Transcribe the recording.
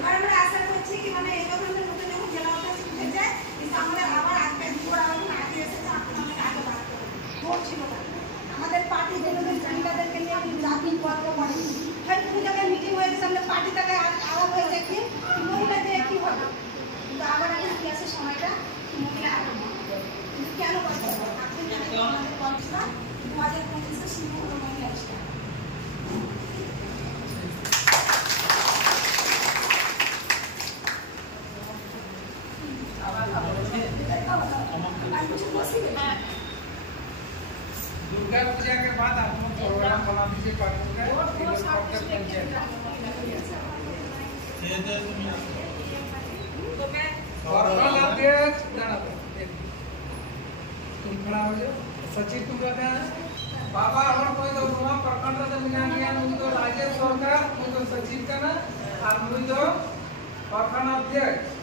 এবার আমরা আশা করছি কি মানে এই ধরনের নতুন যখন জেলা অফিস উঠেছে কিন্তু আমাদের আবার আজকে দুপুর আগে এসেছে আপনাদের আগে বাদ করে ভোট ছিল না আমাদের পার্টি যেগুলো মহিলাদেরকে নিয়ে জাতি গল্প করে হয়তো কোনো জায়গায় মিটিং হয়েছে সামনে পার্টি থেকে আলাদা হয়ে যায় কি মহিলাদের কি হবে কিন্তু আবার এখন ক্লাসের সময়টা মহিলা আগে কিন্তু কেন করতে হবে আপনি আমাদের কনসা 2025 এর শুরু হলো মহিলা ইস্টার दुर्गा पूजा के बाद आप लोग प्रोग्राम बना दीजिए पार्टी का और कल अध्यक्ष तुम खड़ा हो जाओ सचिव तुम का है बाबा और कोई तो हुआ प्रखंड से मिला गया मुझे तो राज्य सरकार मुझे तो सचिव का ना और मुझे तो प्रखंड अध्यक्ष